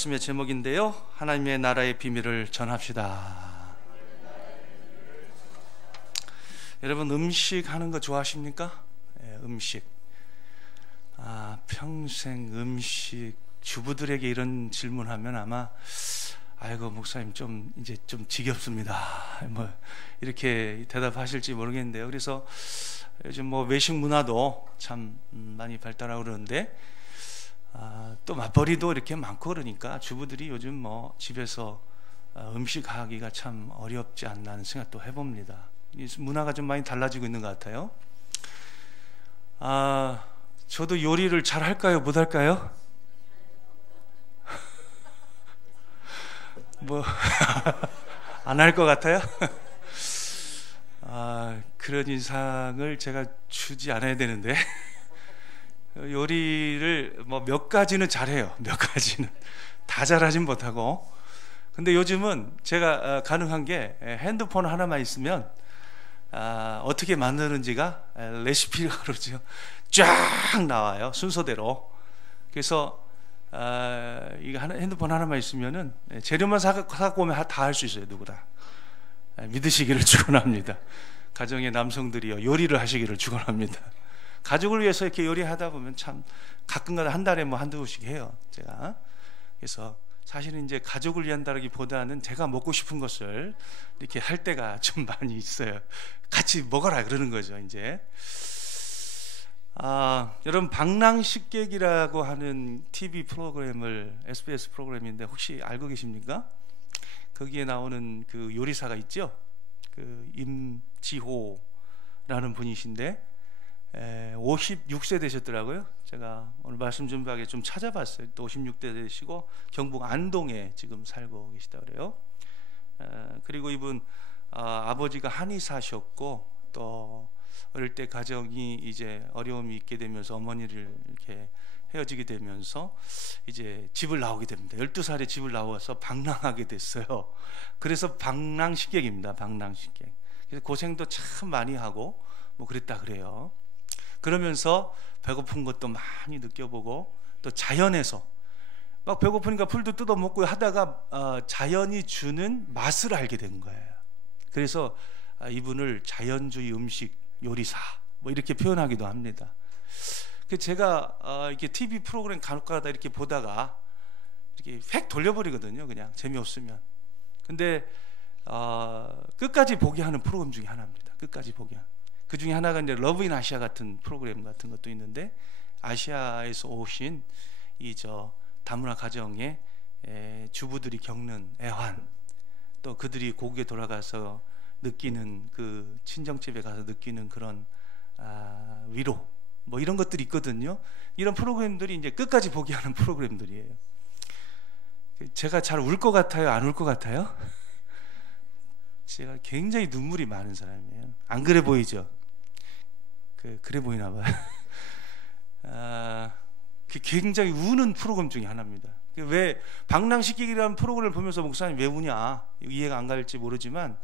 말씀의 제목인데요, 하나님의 나라의 비밀을 전합시다. 여러분, 음식 하는 거 좋아하십니까? 음식. 평생 음식, 주부들에게 이런 질문하면 아마 아이고 목사님 이제 좀 지겹습니다, 뭐 이렇게 대답하실지 모르겠는데요. 그래서 요즘 외식 문화도 참 많이 발달하고 그러는데 또 맞벌이도 이렇게 많고 그러니까 주부들이 요즘 집에서 음식하기가 참 어렵지 않나 하는 생각도 해봅니다. 이 문화가 좀 많이 달라지고 있는 것 같아요. 저도 요리를 잘 할까요? 못 할까요? 안 할 것 같아요? 그런 인상을 제가 주지 않아야 되는데 요리를 몇 가지는 잘해요. 몇 가지는 다 잘하진 못하고. 근데 요즘은 제가 가능한 게 핸드폰 하나만 있으면 어떻게 만드는지가 레시피가 그러죠, 쫙 나와요, 순서대로. 그래서 이거 핸드폰 하나만 있으면은 재료만 사갖고 오면 다 할 수 있어요, 누구나. 믿으시기를 축원합니다. 가정의 남성들이요, 요리를 하시기를 축원합니다. 가족을 위해서 이렇게 요리하다 보면 참 가끔가다 한 달에 한두 번씩 해요, 제가. 그래서 사실은 이제 가족을 위한다기보다는 제가 먹고 싶은 것을 이렇게 할 때가 좀 많이 있어요. 같이 먹어라 그러는 거죠, 이제. 여러분, 방랑식객이라고 하는 TV 프로그램을, SBS 프로그램인데 혹시 알고 계십니까? 거기에 나오는 그 요리사가 있죠, 그 임지호라는 분이신데 56세 되셨더라고요. 제가 오늘 말씀 준비하게 좀 찾아봤어요. 또 56대 되시고 경북 안동에 지금 살고 계시다 그래요. 그리고 이분 아버지가 한의사셨고, 또 어릴 때 가정이 이제 어려움이 있게 되면서 어머니를 이렇게 헤어지게 되면서 이제 집을 나오게 됩니다. 12살에 집을 나와서 방랑하게 됐어요. 그래서 방랑식객입니다. 방랑식객. 그래서 고생도 참 많이 하고 그랬다 그래요. 그러면서 배고픈 것도 많이 느껴보고, 또 자연에서 막 배고프니까 풀도 뜯어먹고 하다가 자연이 주는 맛을 알게 된 거예요. 그래서 이분을 자연주의 음식 요리사 이렇게 표현하기도 합니다. 제가 이렇게 TV 프로그램 간혹가다 이렇게 보다가 이렇게 획 돌려버리거든요, 그냥 재미없으면. 근데 끝까지 보게 하는 프로그램 중에 하나입니다. 끝까지 보게 하는. 그 중에 하나가 이제 러브 인 아시아 같은 프로그램 같은 것도 있는데, 아시아에서 오신 다문화 가정의 주부들이 겪는 애환, 또 그들이 고국에 돌아가서 느끼는 그 친정집에 가서 느끼는 그런 위로, 이런 것들이 있거든요. 이런 프로그램들이 이제 끝까지 보게 하는 프로그램들이에요. 제가 잘 울 것 같아요, 안 울 것 같아요? 제가 굉장히 눈물이 많은 사람이에요. 안 그래 보이죠? 그래 보이나 봐요. 굉장히 우는 프로그램 중에 하나입니다. 왜 방랑식객이라는 프로그램을 보면서 목사님 왜 우냐, 이해가 안 갈지 모르지만,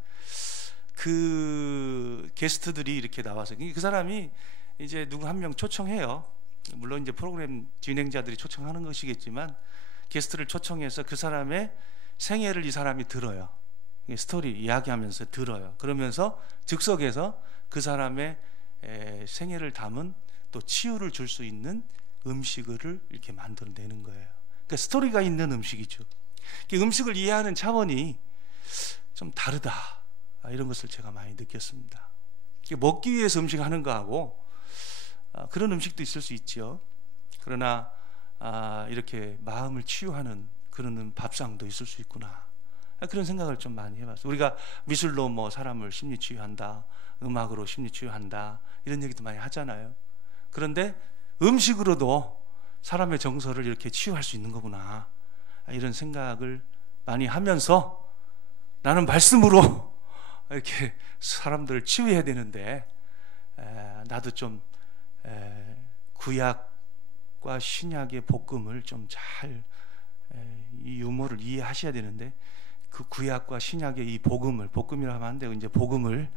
그 게스트들이 이렇게 나와서 그 사람이 이제 누구 한 명 초청해요. 물론 이제 프로그램 진행자들이 초청하는 것이겠지만, 게스트를 초청해서 그 사람의 생애를 이 사람이 들어요. 스토리 이야기하면서 들어요. 그러면서 즉석에서 그 사람의 생애를 담은, 또 치유를 줄 수 있는 음식을 이렇게 만들어내는 거예요. 그러니까 스토리가 있는 음식이죠. 음식을 이해하는 차원이 좀 다르다, 이런 것을 제가 많이 느꼈습니다. 먹기 위해서 음식하는 거하고 그런 음식도 있을 수 있죠. 그러나 이렇게 마음을 치유하는 그런 밥상도 있을 수 있구나, 그런 생각을 좀 많이 해봤어요. 우리가 미술로 사람을 심리 치유한다, 음악으로 심리 치유한다, 이런 얘기도 많이 하잖아요. 그런데 음식으로도 사람의 정서를 이렇게 치유할 수 있는 거구나, 이런 생각을 많이 하면서, 나는 말씀으로 이렇게 사람들을 치유해야 되는데 나도 좀 구약과 신약의 복음을 좀 잘, 이 유머를 이해하셔야 되는데, 그 구약과 신약의 이 복음이라고 하면 안 되고 이제 복음을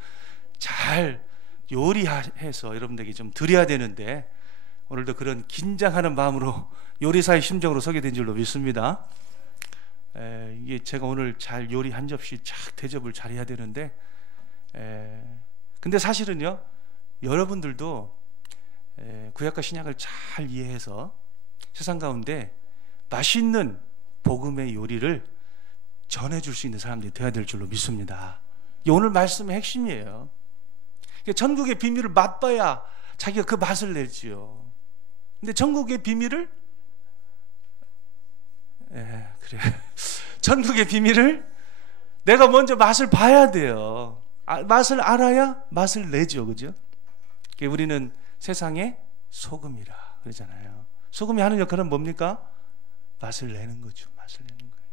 잘 요리해서 여러분들에게 좀 드려야 되는데, 오늘도 그런 긴장하는 마음으로 요리사의 심정으로 서게 된 줄로 믿습니다. 이게 제가 오늘 잘 요리 한 접시 쫙 대접을 잘 해야 되는데, 근데 사실은요, 여러분들도 구약과 신약을 잘 이해해서 세상 가운데 맛있는 복음의 요리를 전해줄 수 있는 사람들이 되어야 될 줄로 믿습니다. 이게 오늘 말씀의 핵심이에요. 천국의 비밀을 맛봐야 자기가 그 맛을 내지요. 근데 천국의 비밀을 그래. 천국의 비밀을 내가 먼저 맛을 봐야 돼요. 맛을 알아야 맛을 내죠, 그죠? 우리는 세상의 소금이라 그러잖아요. 소금이 하는 역할은 뭡니까? 맛을 내는 거죠. 맛을 내는 거예요.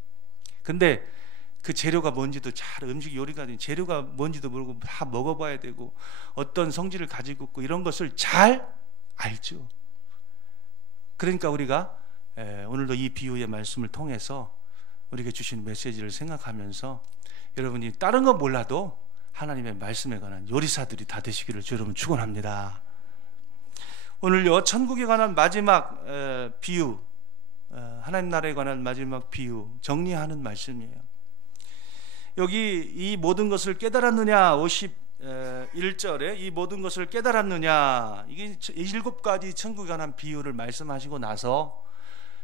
근데 그 재료가 뭔지도 잘, 음식 요리가 된 재료가 뭔지도 모르고 다 먹어봐야 되고 어떤 성질을 가지고 있고 이런 것을 잘 알죠. 그러니까 우리가 오늘도 이 비유의 말씀을 통해서 우리에게 주신 메시지를 생각하면서 여러분이 다른 건 몰라도 하나님의 말씀에 관한 요리사들이 다 되시기를 주 여러분 축원합니다. 오늘요, 천국에 관한 마지막 비유, 하나님 나라에 관한 마지막 비유 정리하는 말씀이에요. 여기 이 모든 것을 깨달았느냐, 51절에 이 모든 것을 깨달았느냐, 이게 7가지 천국에 관한 비유를 말씀하시고 나서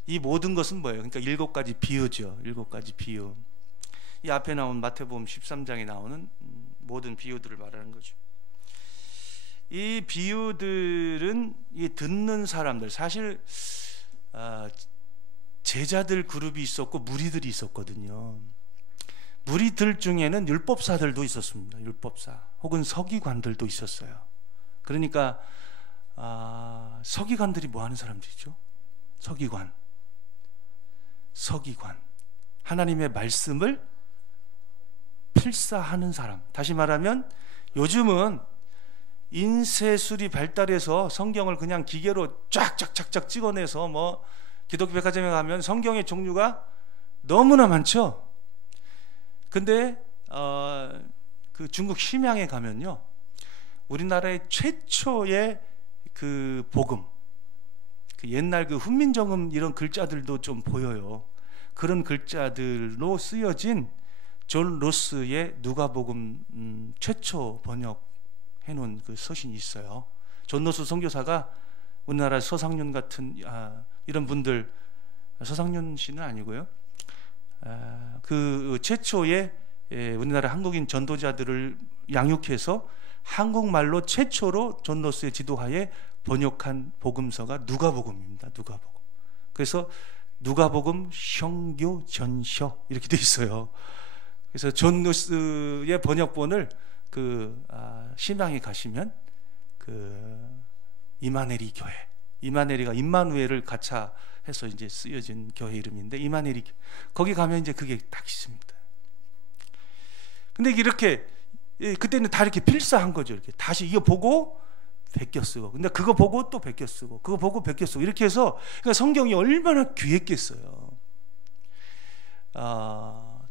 이 모든 것은 뭐예요? 그러니까 7가지 비유죠. 7가지 비유. 이 앞에 나온 마태복음 13장에 나오는 모든 비유들을 말하는 거죠. 이 비유들은 이 듣는 사람들, 사실 제자들 그룹이 있었고 무리들이 있었거든요. 무리들 중에는 율법사들도 있었습니다. 율법사 혹은 서기관들도 있었어요. 그러니까 서기관들이 뭐 하는 사람들이죠? 서기관, 하나님의 말씀을 필사하는 사람. 다시 말하면 요즘은 인쇄술이 발달해서 성경을 그냥 기계로 쫙쫙쫙쫙 찍어내서 뭐 기독교 백화점에 가면 성경의 종류가 너무나 많죠. 근데 그 중국 심양에 가면요, 우리나라의 최초의 그 복음, 그 옛날 그 훈민정음 이런 글자들도 좀 보여요. 그런 글자들로 쓰여진 존 로스의 누가복음 최초 번역해 놓은 그 서신이 있어요. 존 로스 선교사가 우리나라 서상륜 같은 이런 분들, 서상륜 씨는 아니고요, 그 최초의 우리나라 한국인 전도자들을 양육해서 한국말로 최초로 존 로스의 지도하에 번역한 복음서가 누가복음입니다. 누가복음. 그래서 누가복음 성교 전서 이렇게 돼 있어요. 그래서 존 로스의 번역본을 심양에 가시면 그 이마네리 교회, 이마네리가 임마누엘을 가차해서 이제 쓰여진 교회 이름인데 이마네리, 거기 가면 이제 그게 딱 있습니다. 근데 이렇게 그때는 다 이렇게 필사한 거죠. 이렇게 다시 이거 보고 베껴 쓰고, 근데 그거 보고 또 베껴 쓰고, 그거 보고 베껴 쓰고, 이렇게 해서 그러니까 성경이 얼마나 귀했겠어요.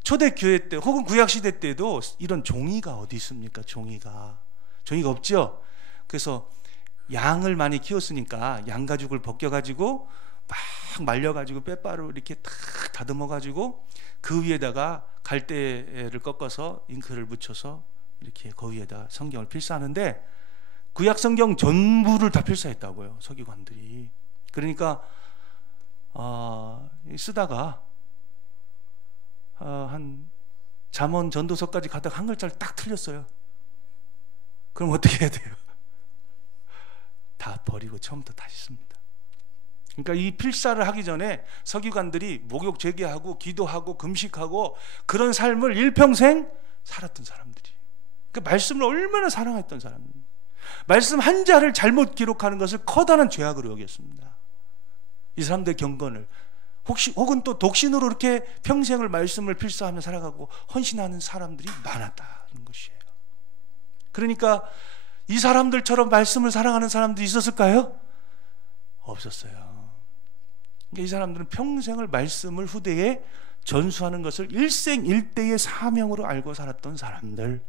초대교회 때 혹은 구약시대 때도 이런 종이가 어디 있습니까? 종이가 없죠. 그래서 양을 많이 키웠으니까 양가죽을 벗겨가지고 막 말려가지고 빼바로 이렇게 탁 다듬어가지고 그 위에다가 갈대를 꺾어서 잉크를 묻혀서 이렇게 그 위에다 성경을 필사하는데, 구약 성경 전부를 다 필사했다고요, 서기관들이. 그러니까 쓰다가 한 잠언 전도서까지 가다가 한 글자를 딱 틀렸어요. 그럼 어떻게 해야 돼요? 다 버리고 처음부터 다시 씁니다. 그러니까 이 필사를 하기 전에 서기관들이 목욕 재개하고 기도하고 금식하고 그런 삶을 일평생 살았던 사람들이, 그 말씀을 얼마나 사랑했던 사람들이, 말씀 한 자를 잘못 기록하는 것을 커다란 죄악으로 여겼습니다. 이 사람들의 경건을 혹은 또 독신으로 이렇게 평생을 말씀을 필사하며 살아가고 헌신하는 사람들이 많았다는 것이에요. 그러니까 이 사람들처럼 말씀을 사랑하는 사람들이 있었을까요? 없었어요. 그러니까 이 사람들은 평생을 말씀을 후대에 전수하는 것을 일생일대의 사명으로 알고 살았던 사람들.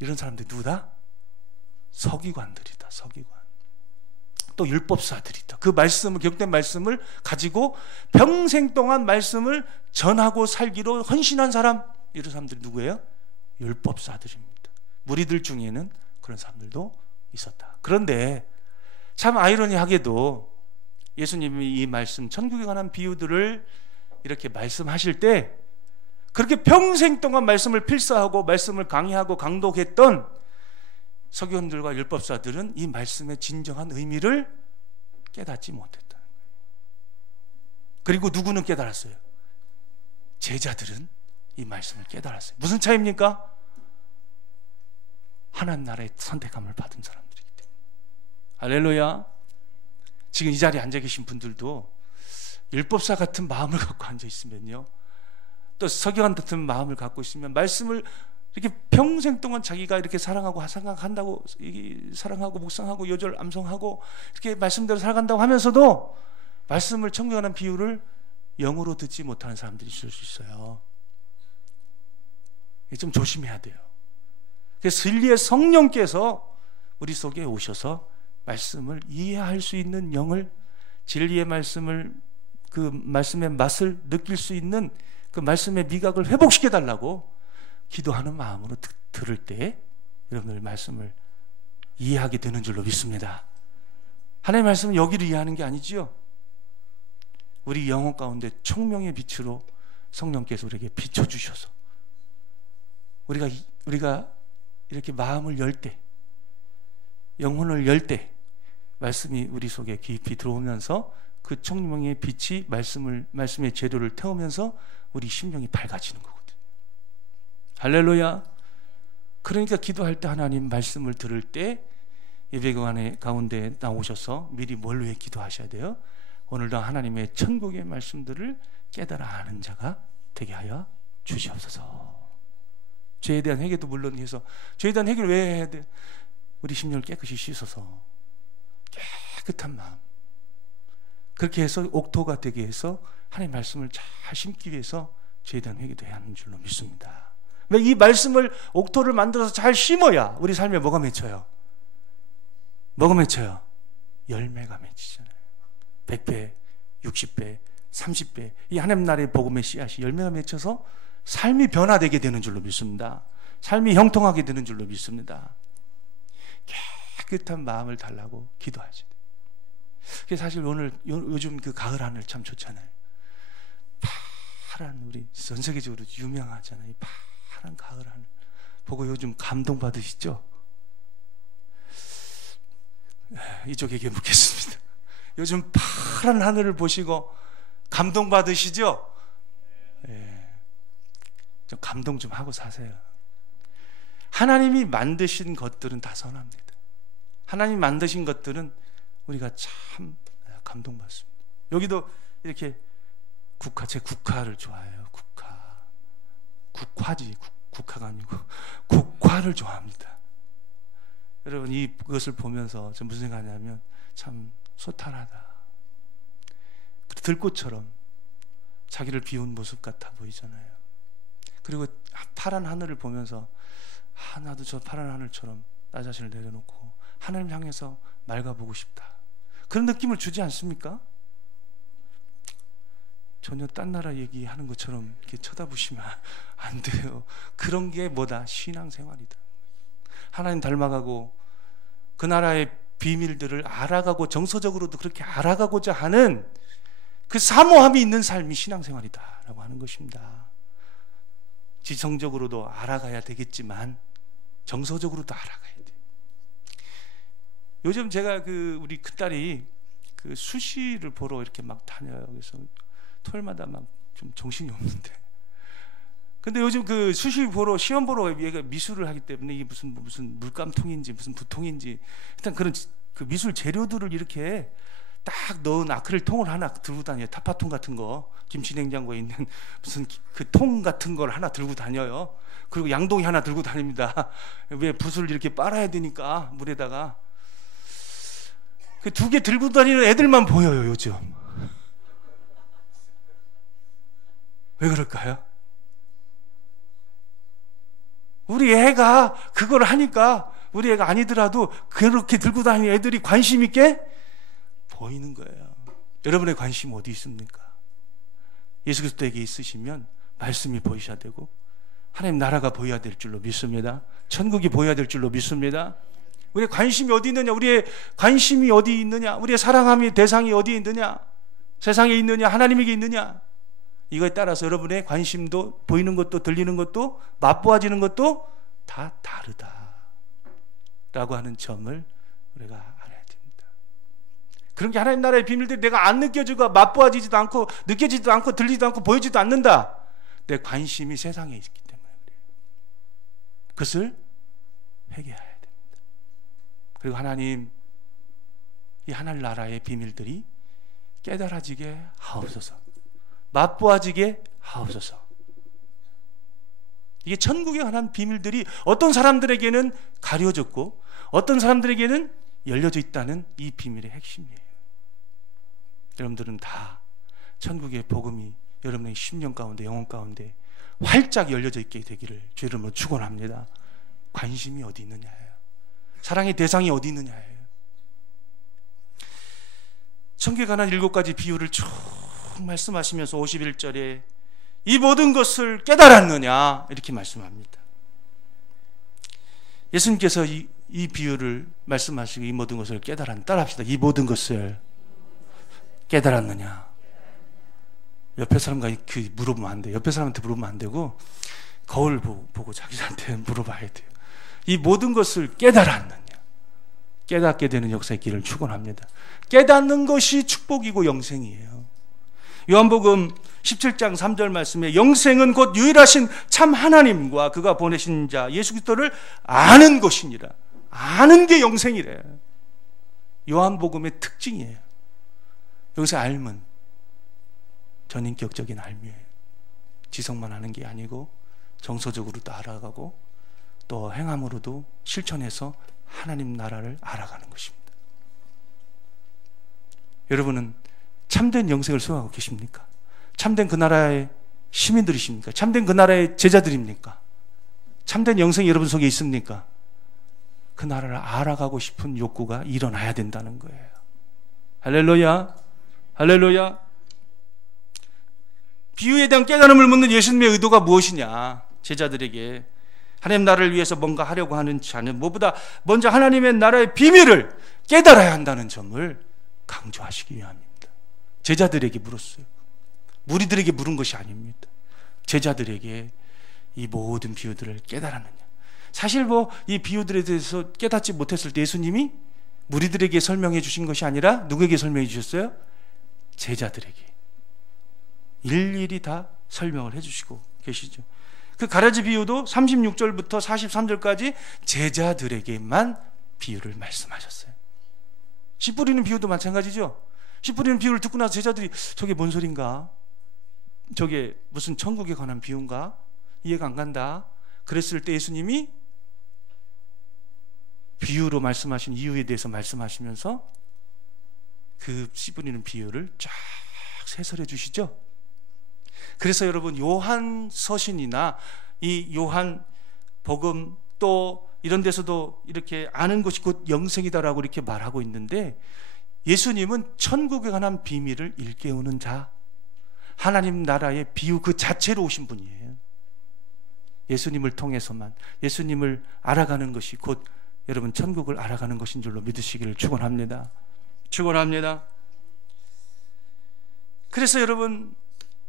이런 사람들이 누구다? 서기관들이다. 서기관. 또 율법사들이 있다. 그 말씀을, 기록된 말씀을 가지고 평생 동안 말씀을 전하고 살기로 헌신한 사람, 이런 사람들이 누구예요? 율법사들입니다. 무리들 중에는 그런 사람들도 있었다. 그런데 참 아이러니하게도 예수님이 이 말씀, 천국에 관한 비유들을 이렇게 말씀하실 때 그렇게 평생 동안 말씀을 필사하고 말씀을 강의하고 강독했던 서기관들과 율법사들은 이 말씀의 진정한 의미를 깨닫지 못했다는 거예요. 그리고 누구는 깨달았어요? 제자들은 이 말씀을 깨달았어요. 무슨 차이입니까? 하나님 나라의 선택함을 받은 사람들이기 때문에. 할렐루야. 지금 이 자리에 앉아 계신 분들도 율법사 같은 마음을 갖고 앉아 있으면요, 또 서기관 같은 마음을 갖고 있으면 말씀을 이렇게 평생 동안 자기가 이렇게 사랑하고 생각한다고, 사랑하고 묵상하고 요절 암송하고 이렇게 말씀대로 살아간다고 하면서도 말씀을 청교하는 비유를 영으로 듣지 못하는 사람들이 있을 수 있어요. 좀 조심해야 돼요. 그래서 진리의 성령께서 우리 속에 오셔서 말씀을 이해할 수 있는 영을, 진리의 말씀을, 그 말씀의 맛을 느낄 수 있는 그 말씀의 미각을 회복시켜 달라고 기도하는 마음으로 들을 때 여러분들 말씀을 이해하게 되는 줄로 믿습니다. 하나님의 말씀은 여기를 이해하는 게 아니지요. 우리 영혼 가운데 총명의 빛으로 성령께서 우리에게 비춰주셔서 우리가 이렇게 마음을 열 때, 영혼을 열 때 말씀이 우리 속에 깊이 들어오면서 그 총명의 빛이 말씀의 재료를 태우면서 우리 심령이 밝아지는 거거든요. 할렐루야. 그러니까 기도할 때 하나님 말씀을 들을 때 예배관 가운데 나오셔서 미리 뭘 위해 기도하셔야 돼요? 오늘도 하나님의 천국의 말씀들을 깨달아 아는 자가 되게 하여 주시옵소서. 죄에 대한 회개도 물론 해서, 죄에 대한 회개를 왜 해야 돼? 우리 심령을 깨끗이 씻어서 깨끗한 마음, 그렇게 해서 옥토가 되게 해서 하나님의 말씀을 잘 심기 위해서 죄에 대한 회개도 해야 하는 줄로 믿습니다. 왜 이 말씀을, 옥토를 만들어서 잘 심어야 우리 삶에 뭐가 맺혀요? 뭐가 맺혀요? 열매가 맺히잖아요. 100배, 60배, 30배 이 하나님 나라의 복음의 씨앗이 열매가 맺혀서 삶이 변화되게 되는 줄로 믿습니다. 삶이 형통하게 되는 줄로 믿습니다. 깨끗한 마음을 달라고 기도하지. 사실 요즘 그 가을 하늘 참 좋잖아요. 파란, 우리 전 세계적으로 유명하잖아요. 파란 가을 하늘 보고 요즘 감동 받으시죠? 이쪽에게 묻겠습니다. 요즘 파란 하늘을 보시고 감동 받으시죠? 좀 감동 좀 하고 사세요. 하나님이 만드신 것들은 다 선합니다. 하나님이 만드신 것들은 우리가 참 감동받습니다. 여기도 이렇게 제 국화를 좋아해요. 국화지, 국화가 아니고 국화를 좋아합니다. 여러분, 이것을 보면서 저 무슨 생각하냐면 참 소탈하다. 들꽃처럼 자기를 비운 모습 같아 보이잖아요. 그리고 파란 하늘을 보면서 나도 저 파란 하늘처럼 나 자신을 내려놓고 하늘을 향해서 맑아보고 싶다. 그런 느낌을 주지 않습니까? 전혀 딴 나라 얘기하는 것처럼 이렇게 쳐다보시면 안 돼요. 그런 게 뭐다? 신앙생활이다. 하나님 닮아가고 그 나라의 비밀들을 알아가고 정서적으로도 그렇게 알아가고자 하는 그 사모함이 있는 삶이 신앙생활이다라고 하는 것입니다. 지성적으로도 알아가야 되겠지만 정서적으로도 알아가야 돼. 요즘 제가 우리 큰딸이 수시를 보러 이렇게 막 다녀요. 그래서 토요일마다 막 좀 정신이 없는데. 근데 요즘 수시 보러, 시험 보러 얘가 미술을 하기 때문에 이게 무슨 물감통인지 무슨 부통인지 일단 그런 그 미술 재료들을 이렇게 딱 넣은 아크릴 통을 하나 들고 다녀요. 타파통 같은 거, 김치냉장고에 있는 무슨 그 통 같은 걸 하나 들고 다녀요. 그리고 양동이 하나 들고 다닙니다. 왜 붓을 이렇게 빨아야 되니까 물에다가. 그 2개 들고 다니는 애들만 보여요 요즘. 왜 그럴까요? 우리 애가 그걸 하니까 우리 애가 아니더라도 그렇게 들고 다니는 애들이 관심 있게 보이는 거예요. 여러분의 관심 어디 있습니까? 예수 그리스도에게 있으시면 말씀이 보이셔야 되고 하나님 나라가 보여야 될 줄로 믿습니다. 천국이 보여야 될 줄로 믿습니다. 우리의 관심이 어디 있느냐? 우리의 관심이 어디 있느냐? 우리의 사랑함의 대상이 어디 있느냐? 세상에 있느냐? 하나님에게 있느냐? 이거에 따라서 여러분의 관심도 보이는 것도 들리는 것도 맛보아지는 것도 다 다르다라고 하는 점을 우리가 알아야 됩니다. 그런 게 하나님 나라의 비밀들이 내가 안 느껴지고 맛보아지지도 않고 느껴지지도 않고 들리지도 않고 보이지도 않는다. 내 관심이 세상에 있기 때문에 그래요. 그것을 회개해야 됩니다. 그리고 하나님, 이 하늘 나라의 비밀들이 깨달아지게 하옵소서, 맛보아지게 하옵소서. 이게 천국에 관한 비밀들이 어떤 사람들에게는 가려졌고 어떤 사람들에게는 열려져 있다는 이 비밀의 핵심이에요. 여러분들은 다 천국의 복음이 여러분의 심령 가운데 영혼 가운데 활짝 열려져 있게 되기를 주의 이름으로 축원합니다. 관심이 어디 있느냐예요. 사랑의 대상이 어디 있느냐예요. 천국에 관한 7가지 비유를 쭉 말씀하시면서 51절에 이 모든 것을 깨달았느냐 이렇게 말씀합니다. 예수님께서 이 비유를 말씀하시고 이 모든 것을 깨달았느냐, 따라합시다. 이 모든 것을 깨달았느냐. 옆에 사람과 물어보면 안 돼요. 옆에 사람한테 물어보면 안 되고 거울 보고 자기한테 물어봐야 돼요. 이 모든 것을 깨달았느냐. 깨닫게 되는 역사의 길을 축원합니다. 깨닫는 것이 축복이고 영생이에요. 요한복음 17장 3절 말씀에 영생은 곧 유일하신 참 하나님과 그가 보내신 자 예수 그리스도를 아는 것이니라. 아는 게 영생이래. 요한복음의 특징이에요. 여기서 알면 전인격적인 알미예요. 지성만 하는 게 아니고 정서적으로도 알아가고 또 행함으로도 실천해서 하나님 나라를 알아가는 것입니다. 여러분은 참된 영생을 소유하고 계십니까? 참된 그 나라의 시민들이십니까? 참된 그 나라의 제자들입니까? 참된 영생이 여러분 속에 있습니까? 그 나라를 알아가고 싶은 욕구가 일어나야 된다는 거예요. 할렐루야, 할렐루야. 비유에 대한 깨달음을 묻는 예수님의 의도가 무엇이냐? 제자들에게 하나님 나라를 위해서 뭔가 하려고 하는 자는 무엇보다 먼저 하나님의 나라의 비밀을 깨달아야 한다는 점을 강조하시기 위함입니다. 제자들에게 물었어요. 무리들에게 물은 것이 아닙니다. 제자들에게 이 모든 비유들을 깨달았느냐. 사실 이 비유들에 대해서 깨닫지 못했을 때 예수님이 무리들에게 설명해 주신 것이 아니라 누구에게 설명해 주셨어요? 제자들에게 일일이 다 설명을 해 주시고 계시죠. 그 가라지 비유도 36절부터 43절까지 제자들에게만 비유를 말씀하셨어요. 씨 뿌리는 비유도 마찬가지죠. 씨 뿌리는 비유를 듣고 나서 제자들이 저게 뭔 소린가? 저게 무슨 천국에 관한 비유인가? 이해가 안 간다. 그랬을 때 예수님이 비유로 말씀하신 이유에 대해서 말씀하시면서 그 씨 뿌리는 비유를 쫙 해설해 주시죠. 그래서 여러분 요한 서신이나 이 요한 복음 또 이런 데서도 이렇게 아는 것이 곧 영생이다라고 이렇게 말하고 있는데 예수님은 천국에 관한 비밀을 일깨우는 자, 하나님 나라의 비유 그 자체로 오신 분이에요. 예수님을 통해서만 예수님을 알아가는 것이 곧 여러분 천국을 알아가는 것인 줄로 믿으시기를 축원합니다. 축원합니다. 그래서 여러분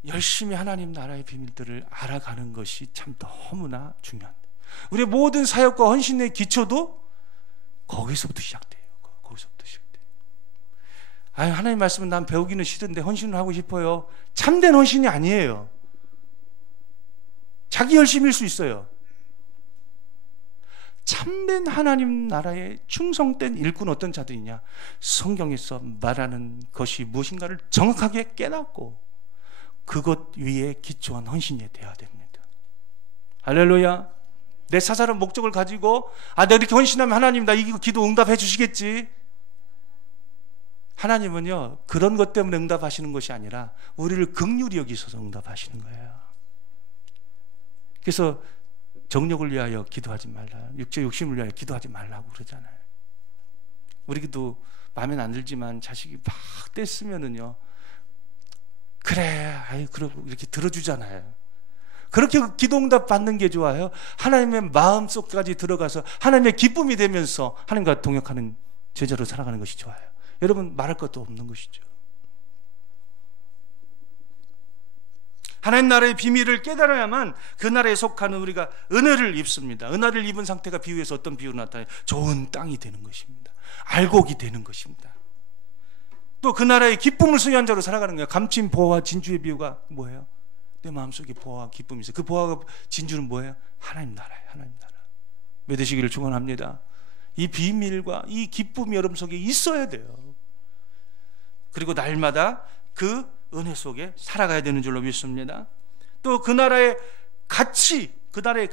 열심히 하나님 나라의 비밀들을 알아가는 것이 참 너무나 중요합니다. 우리의 모든 사역과 헌신의 기초도 거기서부터 시작돼요. 거기서부터 시작돼요. 하나님 말씀은 난 배우기는 싫은데 헌신을 하고 싶어요. 참된 헌신이 아니에요. 자기 열심일 수 있어요. 참된 하나님 나라에 충성된 일꾼 어떤 자들이냐? 성경에서 말하는 것이 무엇인가를 정확하게 깨닫고 그것 위에 기초한 헌신이 되어야 됩니다. 할렐루야. 내 사사로운 목적을 가지고 내가 이렇게 헌신하면 하나님 나 이거 기도 응답해 주시겠지. 하나님은요 그런 것 때문에 응답하시는 것이 아니라 우리를 긍휼히 여기셔서 응답하시는 거예요. 그래서 정욕을 위하여 기도하지 말라, 육체 욕심을 위하여 기도하지 말라고 그러잖아요. 우리도 마음에 안 들지만 자식이 막 뗐으면은요, 그래, 아이, 그러고 이렇게 들어주잖아요. 그렇게 기도응답 받는 게 좋아요? 하나님의 마음속까지 들어가서 하나님의 기쁨이 되면서 하나님과 동역하는 제자로 살아가는 것이 좋아요. 여러분, 말할 것도 없는 것이죠. 하나님 나라의 비밀을 깨달아야만 그 나라에 속하는 우리가 은혜를 입습니다. 은혜를 입은 상태가 비유에서 어떤 비유로 나타나요? 좋은 땅이 되는 것입니다. 알곡이 되는 것입니다. 또 그 나라의 기쁨을 소유한 자로 살아가는 거예요. 감친 보화와 진주의 비유가 뭐예요? 내 마음속에 보화와 기쁨이 있어요. 그 보화와 진주는 뭐예요? 하나님 나라예요. 하나님 나라. 믿으시기를 축원합니다. 이 비밀과 이 기쁨이 여러분 속에 있어야 돼요. 그리고 날마다 그 은혜 속에 살아가야 되는 줄로 믿습니다. 또 그 나라의 가치, 그 나라의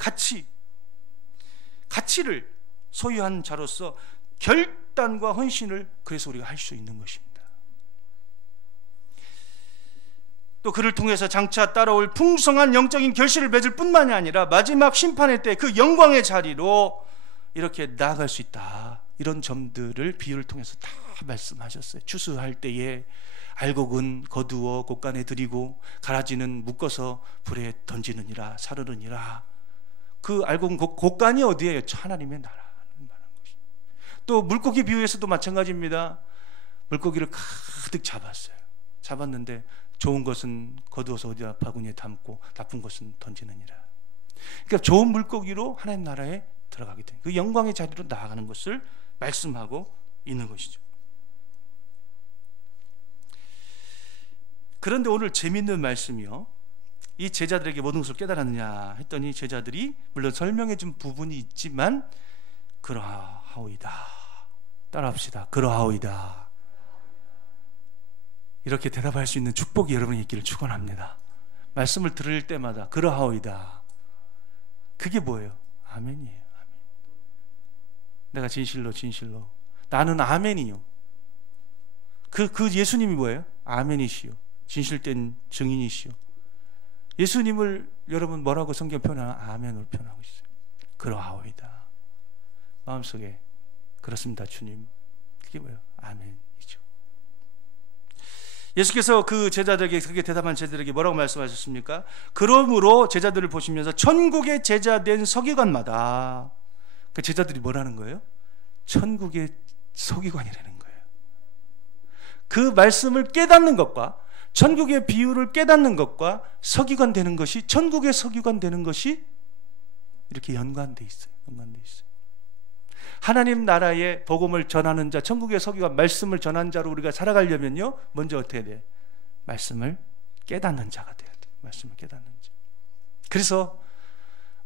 가치를 소유한 자로서 결단과 헌신을 그래서 우리가 할 수 있는 것입니다. 또 그를 통해서 장차 따라올 풍성한 영적인 결실을 맺을 뿐만이 아니라 마지막 심판의 때 그 영광의 자리로 이렇게 나아갈 수 있다. 이런 점들을 비유를 통해서 다 말씀하셨어요. 추수할 때에 알곡은 거두어 곳간에 들이고 가라지는 묶어서 불에 던지느니라, 사르느니라. 그 알곡은 곳간이 어디예요? 하나님의 나라는 말하는 것이. 또 물고기 비유에서도 마찬가지입니다. 물고기를 가득 잡았는데 좋은 것은 거두어서 어디다 바구니에 담고 나쁜 것은 던지느니라. 그러니까 좋은 물고기로 하나님 나라에 들어가게 된 그 영광의 자리로 나아가는 것을 말씀하고 있는 것이죠. 그런데 오늘 재미있는 말씀이요, 이 제자들에게 모든 것을 깨달았느냐 했더니 제자들이 물론 설명해 준 부분이 있지만 그러하오이다. 따라합시다. 그러하오이다. 이렇게 대답할 수 있는 축복이 여러분이 있기를 축원합니다. 말씀을 들을 때마다 그러하오이다. 그게 뭐예요? 아멘이에요. 아멘. 내가 진실로 나는 아멘이요. 그 예수님이 뭐예요? 아멘이시요. 진실된 증인이시요. 예수님을 여러분 뭐라고 성경 표현하나? 아멘으로 표현하고 있어요. 그러하오이다. 마음속에 그렇습니다 주님. 그게 뭐예요? 아멘이죠. 예수께서 그 제자들에게, 그렇게 대답한 제자들에게 뭐라고 말씀하셨습니까? 그러므로 제자들을 보시면서 천국의 제자된 서기관마다, 그 제자들이 뭐라는 거예요? 천국의 서기관이라는 거예요. 그 말씀을 깨닫는 것과 천국의 비유를 깨닫는 것과 서기관 되는 것이, 천국의 서기관 되는 것이 이렇게 연관돼 있어요. 하나님 나라의 복음을 전하는 자, 천국의 서기관, 말씀을 전하는 자로 우리가 살아가려면요, 먼저 어떻게 해야 돼? 말씀을 깨닫는 자가 돼야 돼. 말씀을 깨닫는 자. 그래서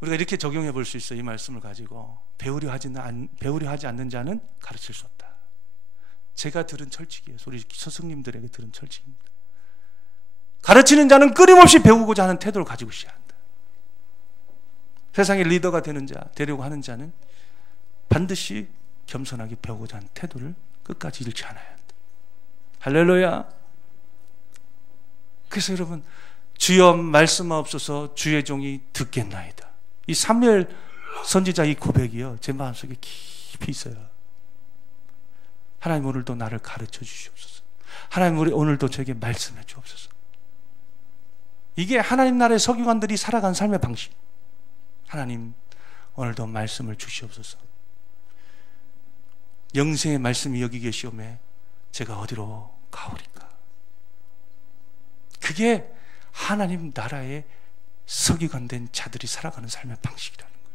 우리가 이렇게 적용해 볼 수 있어요. 이 말씀을 가지고 배우려 하지 않는 자는 가르칠 수 없다. 제가 들은 철칙이에요. 우리 스승님들에게 들은 철칙입니다. 가르치는 자는 끊임없이 배우고자 하는 태도를 가지고 있어야 한다. 세상의 리더가 되는 자, 되려고 하는 자는 반드시 겸손하게 배우고자 하는 태도를 끝까지 잃지 않아야 한다. 할렐루야. 그래서 여러분, 주여 말씀하옵소서, 주의 종이 듣겠나이다. 이 사무엘 선지자 이 고백이요, 제 마음속에 깊이 있어요. 하나님 오늘도 나를 가르쳐 주시옵소서. 하나님 오늘도 저에게 말씀해 주옵소서. 이게 하나님 나라의 서기관들이 살아간 삶의 방식. 하나님 오늘도 말씀을 주시옵소서. 영생의 말씀이 여기 계시오매 제가 어디로 가오리까. 그게 하나님 나라의 서기관 된 자들이 살아가는 삶의 방식이라는 거예요.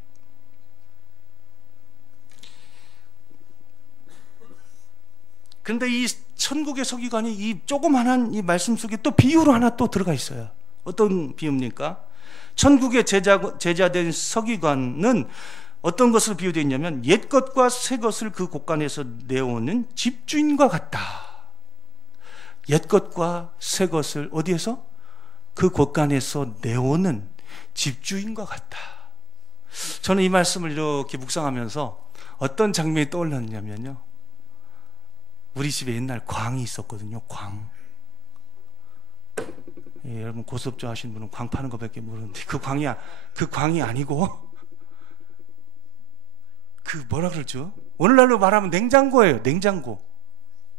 그런데 이 천국의 서기관이 이 조그만한 이 말씀 속에 또 비유로 하나 또 들어가 있어요. 어떤 비유입니까? 천국의 제자된 서기관은 어떤 것을 비유되어 있냐면 옛 것과 새 것을 그 곳간에서 내오는 집주인과 같다. 옛 것과 새 것을 어디에서? 그 곳간에서 내오는 집주인과 같다. 저는 이 말씀을 이렇게 묵상하면서 어떤 장면이 떠올랐냐면요, 우리 집에 옛날 광이 있었거든요. 광. 예, 여러분 고수업종 하시는 분은 광 파는 것밖에 모르는데 그 광이 아니고 그 뭐라 그러죠? 오늘날로 말하면 냉장고예요. 냉장고.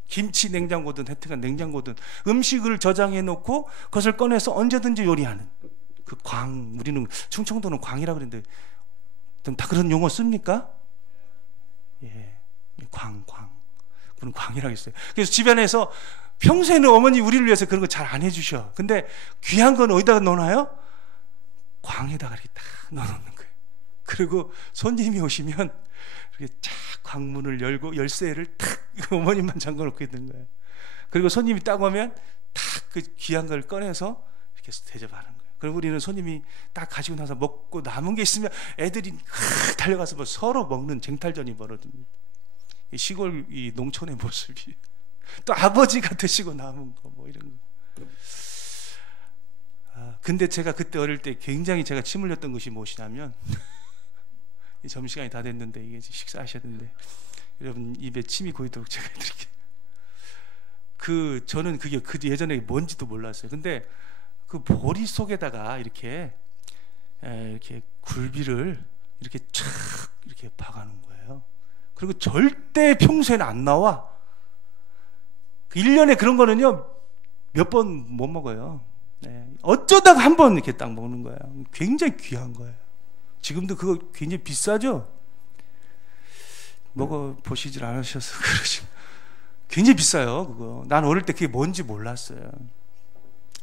김치 냉장고든 하여튼간 냉장고든 음식을 저장해 놓고 그것을 꺼내서 언제든지 요리하는 그 광. 우리는 충청도는 광이라고 그러는데 다 그런 용어 씁니까? 예, 광. 그건 광이라고 했어요. 그래서 주변에서 평소에는 어머니 우리를 위해서 그런 거 잘 안 해주셔. 근데 귀한 건 어디다가 넣어놔요? 광에다가 이렇게 딱 넣어놓는 거예요. 그리고 손님이 오시면 이렇게 쫙 광문을 열고 열쇠를 탁 어머님만 잠궈놓고 있는 거예요. 그리고 손님이 딱 오면 탁 그 귀한 걸 꺼내서 이렇게 대접하는 거예요. 그리고 우리는 손님이 딱 가지고 나서 먹고 남은 게 있으면 애들이 달려가서 뭐 서로 먹는 쟁탈전이 벌어집니다. 이 시골 이 농촌의 모습이 또 아버지가 드시고 남은 거 뭐 이런 거. 근데 제가 그때 어릴 때 굉장히 제가 침 흘렸던 것이 무엇이냐면 점심시간이 다 됐는데 이게 식사하셔야 되는데 여러분 입에 침이 고이도록 제가 해드릴게요. 저는 그게 예전에 뭔지도 몰랐어요. 근데 그 보리 속에다가 이렇게 굴비를 이렇게 촥 이렇게 박아놓은 거예요. 그리고 절대 평소에는 안 나와. 1년에 그런 거는요 몇 번 못 먹어요. 네. 어쩌다가 한 번 이렇게 딱 먹는 거예요. 굉장히 귀한 거예요. 지금도 그거 굉장히 비싸죠? 먹어보시질 않으셔서 그러시. 굉장히 비싸요 그거. 난 어릴 때 그게 뭔지 몰랐어요.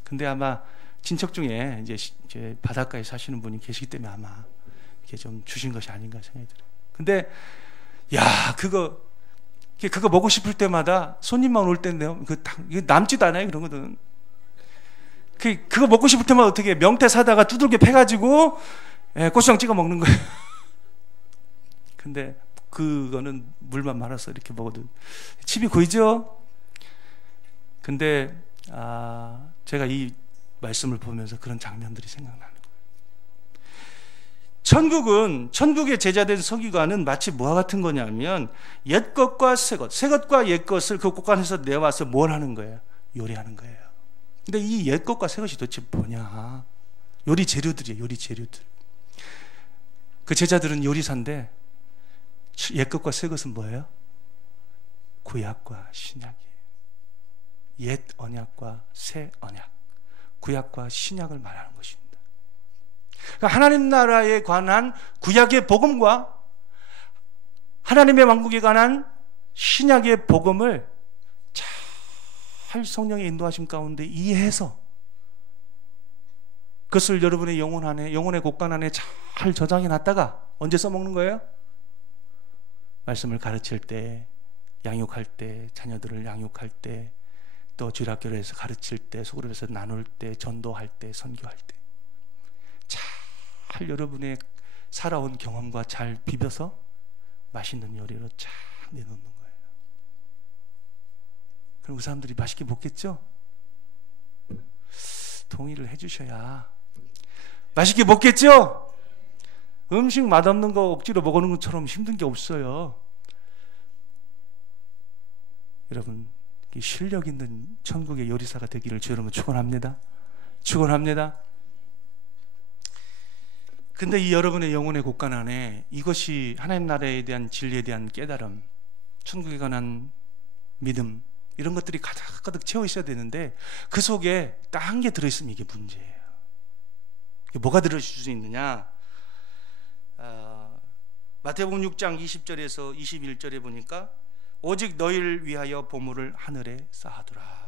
근데 아마 친척 중에 이제 바닷가에 사시는 분이 계시기 때문에 아마 이렇게 좀 주신 것이 아닌가 생각이 들어요. 근데 야 그거 먹고 싶을 때마다 손님만 올 때인데요. 이게 남지도 않아요 그런 거는. 그거 먹고 싶을 때마다 어떻게 명태 사다가 두들겨 패가지고 고추장 찍어 먹는 거예요. 근데 그거는 물만 말아서 이렇게 먹어도 침이 고이죠. 근데 제가 이 말씀을 보면서 그런 장면들이 생각나는 거예요. 천국의 제자된 서기관은 마치 뭐와 같은 거냐면 옛 것과 새 것과 옛 것을 그 곳간에서 내와서 뭘 하는 거예요? 요리하는 거예요. 근데 이 옛 것과 새 것이 도대체 뭐냐? 요리 재료들이에요. 요리 재료들. 그 제자들은 요리사인데 옛 것과 새 것은 뭐예요? 구약과 신약이에요. 옛 언약과 새 언약, 구약과 신약을 말하는 것입니다. 그러니까 하나님 나라에 관한 구약의 복음과 하나님의 왕국에 관한 신약의 복음을 잘 성령의 인도하심 가운데 이해해서 그것을 여러분의 영혼 안에, 영혼의 곳간 안에 잘 저장해 놨다가 언제 써먹는 거예요? 말씀을 가르칠 때, 양육할 때, 자녀들을 양육할 때, 또 주일학교에서 가르칠 때, 소그룹에서 나눌 때, 전도할 때, 선교할 때 잘 여러분의 살아온 경험과 잘 비벼서 맛있는 요리로 쫙 내놓는 거예요. 그럼 그 사람들이 맛있게 먹겠죠? 동의를 해주셔야 맛있게 먹겠죠? 음식 맛없는 거 억지로 먹는 것처럼 힘든 게 없어요. 여러분 실력 있는 천국의 요리사가 되기를 주 여러분 축원합니다. 축원합니다. 근데 이 여러분의 영혼의 곳간 안에 이것이 하나님 나라에 대한 진리에 대한 깨달음, 천국에 관한 믿음, 이런 것들이 가득가득 채워 있어야 되는데 그 속에 딱 한 개 들어있으면 이게 문제예요. 뭐가 들어있을 수 있느냐? 마태복음 6장 20절에서 21절에 보니까 오직 너희를 위하여 보물을 하늘에 쌓아두라.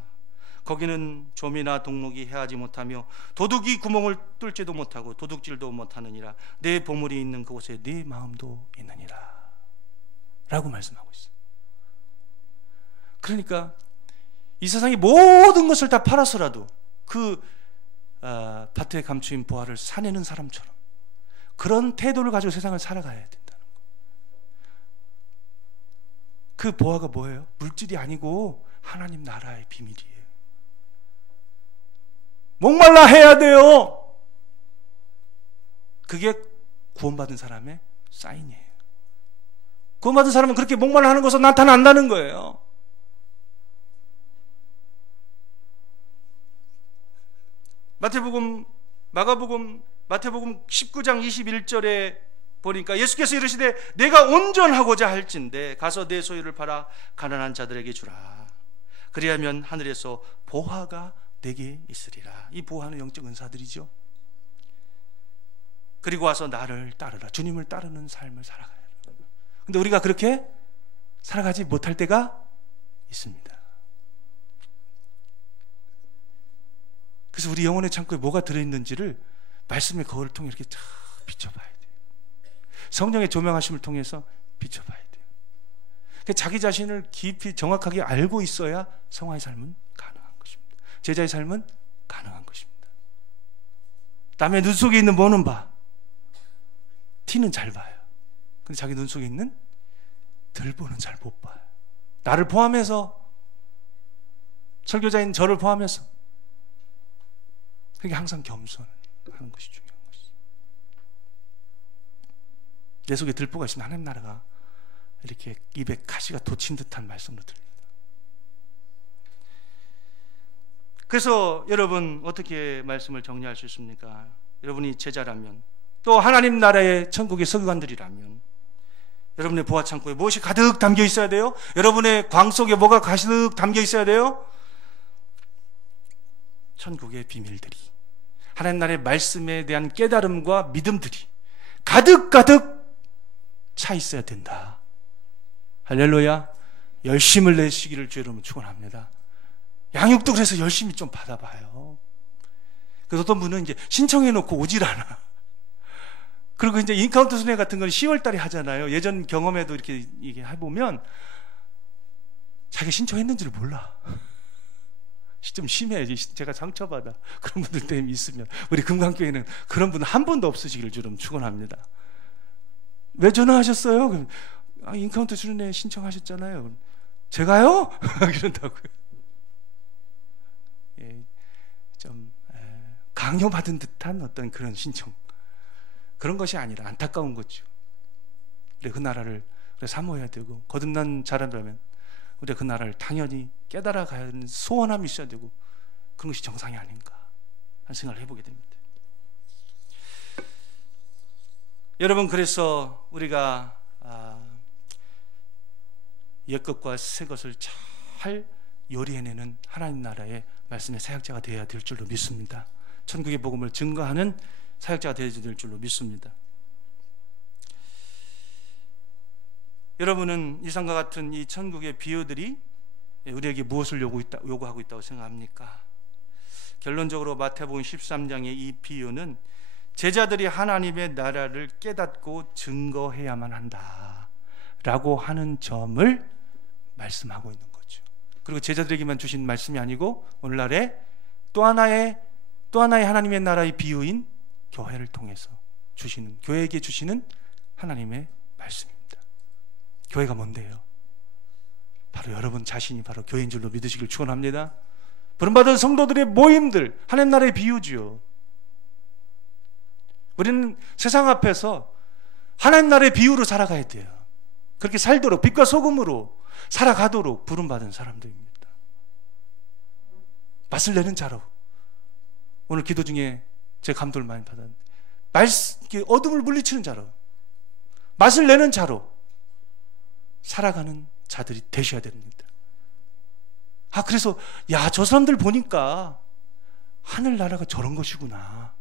거기는 좀이나 동록이 해하지 못하며 도둑이 구멍을 뚫지도 못하고 도둑질도 못하느니라. 내 보물이 있는 그곳에 네 마음도 있느니라 라고 말씀하고 있어요. 그러니까 이 세상의 모든 것을 다 팔아서라도 그 밭에 감추인 보화를 사내는 사람처럼 그런 태도를 가지고 세상을 살아가야 된다는 거예요. 그 보화가 뭐예요? 물질이 아니고 하나님 나라의 비밀이에요. 목말라 해야 돼요. 그게 구원받은 사람의 사인이에요. 구원받은 사람은 그렇게 목말라 하는 것으로 나타난다는 거예요. 마태복음 19장 21절에 보니까 예수께서 이르시되 내가 온전하고자 할진대 가서 내 소유를 팔아 가난한 자들에게 주라. 그리하면 하늘에서 보화가 내게 있으리라. 이 보화는 영적 은사들이죠. 그리고 와서 나를 따르라. 주님을 따르는 삶을 살아가야 해요. 근데 우리가 그렇게 살아가지 못할 때가 있습니다. 그래서 우리 영혼의 창고에 뭐가 들어있는지를 말씀의 거울을 통해 이렇게 쫙 비춰봐야 돼요. 성령의 조명하심을 통해서 비춰봐야 돼요. 자기 자신을 깊이 정확하게 알고 있어야 성화의 삶은 가능한 것입니다. 제자의 삶은 가능한 것입니다. 남의 눈 속에 있는 뭐는 봐. 티는 잘 봐요. 근데 자기 눈 속에 있는 들보는 잘 못 봐요. 나를 포함해서, 설교자인 저를 포함해서. 그러니까 항상 겸손하는 것이 중요한 것이죠. 내 속에 들보가 있으면 하나님 나라가 이렇게 입에 가시가 돋친 듯한 말씀으로 들립니다. 그래서 여러분 어떻게 말씀을 정리할 수 있습니까? 여러분이 제자라면, 또 하나님 나라의 천국의 서기관들이라면 여러분의 보화 창고에 무엇이 가득 담겨 있어야 돼요? 여러분의 광 속에 뭐가 가득 담겨 있어야 돼요? 천국의 비밀들이, 하나님 나라의 말씀에 대한 깨달음과 믿음들이 가득 차 있어야 된다. 할렐루야. 열심을 내시기를 주 여러분 축원합니다. 양육도 그래서 열심히 좀 받아봐요. 그래서 어떤 분은 이제 신청해 놓고 오질 않아. 그리고 이제 인카운트 순회 같은 건 10월 달에 하잖아요. 예전 경험에도 이렇게 해보면 자기가 신청했는지를 몰라. 좀 심해. 제가 상처받아. 그런 분들 때문에 있으면. 우리 금강교회는 그런 분 한 분도 없으시기를 좀 축원합니다. 왜 전화하셨어요? 그럼 인카운트 수련회 신청하셨잖아요. 그럼 제가요? 이런다고요. 좀 강요받은 듯한 어떤 그런 신청, 그런 것이 아니라 안타까운 거죠. 우리가 그 나라를 사모해야 되고, 거듭난 자라면 우리가 그 나라를 당연히 깨달아가야 하는 소원함이 있어야 되고, 그런 것이 정상이 아닌가 하는 생각을 해보게 됩니다. 여러분, 그래서 우리가 옛것과 새것을 잘 요리해내는 하나님 나라의 말씀의 사역자가 되어야 될 줄로 믿습니다. 천국의 복음을 증거하는 사역자가 되어야 될 줄로 믿습니다. 여러분은 이상과 같은 이 천국의 비유들이 우리에게 무엇을 요구하고 있다고 생각합니까? 결론적으로 마태복음 13장의 이 비유는 제자들이 하나님의 나라를 깨닫고 증거해야만 한다라고 하는 점을 말씀하고 있는 거죠. 그리고 제자들에게만 주신 말씀이 아니고 오늘날에 또 하나의 하나님의 나라의 비유인 교회를 통해서 주시는, 교회에게 주시는 하나님의 말씀입니다. 교회가 뭔데요? 바로 여러분 자신이 바로 교회인 줄로 믿으시길 축원합니다. 부름받은 성도들의 모임들, 하나님 나라의 비유지요. 우리는 세상 앞에서 하나님 나라의 비유로 살아가야 돼요. 그렇게 살도록, 빛과 소금으로 살아가도록 부름받은 사람들입니다. 맛을 내는 자로. 오늘 기도 중에 제 감동을 많이 받았는데, 어둠을 물리치는 자로, 맛을 내는 자로 살아가는 자들이 되셔야 됩니다. 그래서 저 사람들 보니까 하늘나라가 저런 것이구나.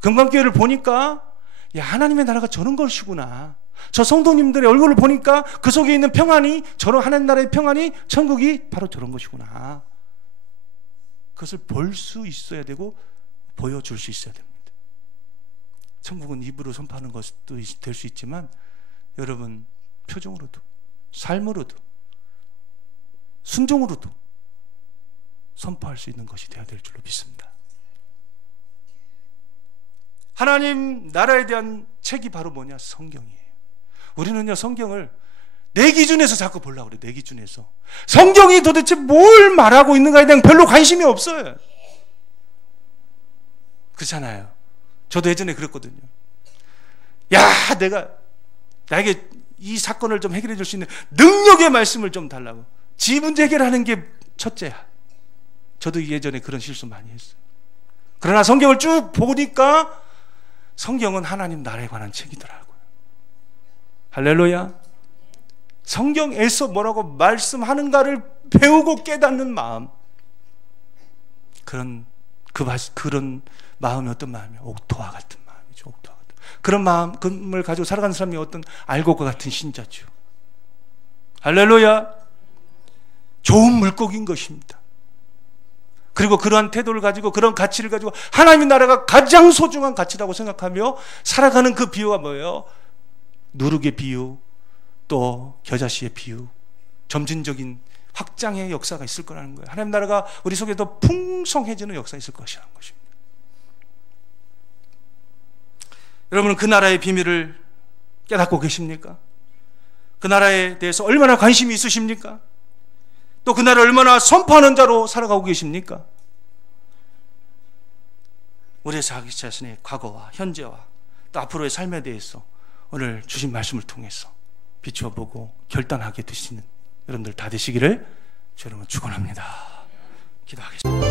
금강교회를 보니까 하나님의 나라가 저런 것이구나. 저 성도님들의 얼굴을 보니까 그 속에 있는 평안이, 저런 하나님 나라의 평안이, 천국이 바로 저런 것이구나. 그것을 볼 수 있어야 되고 보여줄 수 있어야 됩니다. 천국은 입으로 선포하는 것도 될 수 있지만 여러분 표정으로도, 삶으로도, 순종으로도 선포할 수 있는 것이 되어야 될 줄로 믿습니다. 하나님 나라에 대한 책이 바로 뭐냐? 성경이에요. 우리는요, 성경을 내 기준에서 자꾸 보려고 그래요. 내 기준에서. 성경이 도대체 뭘 말하고 있는가에 대한 별로 관심이 없어요. 그렇잖아요. 저도 예전에 그랬거든요. 나에게 이 사건을 좀 해결해 줄 수 있는 능력의 말씀을 좀 달라고. 지 문제 해결하는 게 첫째야. 저도 예전에 그런 실수 많이 했어요. 그러나 성경을 쭉 보니까 성경은 하나님 나라에 관한 책이더라고요. 할렐루야. 성경에서 뭐라고 말씀하는가를 배우고 깨닫는 마음, 그런 마음이 어떤 마음이에요? 옥토와 같은 마음이죠. 옥토와 같은. 그런 마음을 가지고 살아가는 사람이 어떤 알곡과 같은 신자죠. 할렐루야. 좋은 물고기인 것입니다. 그리고 그러한 태도를 가지고, 그런 가치를 가지고 하나님의 나라가 가장 소중한 가치라고 생각하며 살아가는 그 비유가 뭐예요? 누룩의 비유, 또 겨자씨의 비유, 점진적인 확장의 역사가 있을 거라는 거예요. 하나님 나라가 우리 속에 더 풍성해지는 역사가 있을 것이라는 것입니다. 여러분은 그 나라의 비밀을 깨닫고 계십니까? 그 나라에 대해서 얼마나 관심이 있으십니까? 또 그 나라를 얼마나 선포하는 자로 살아가고 계십니까? 우리의 자기 자신의 과거와 현재와 또 앞으로의 삶에 대해서 오늘 주신 말씀을 통해서 비추어 보고 결단하게 되시는 여러분들 다 되시기를 주 여러분 축원합니다. 기도하겠습니다.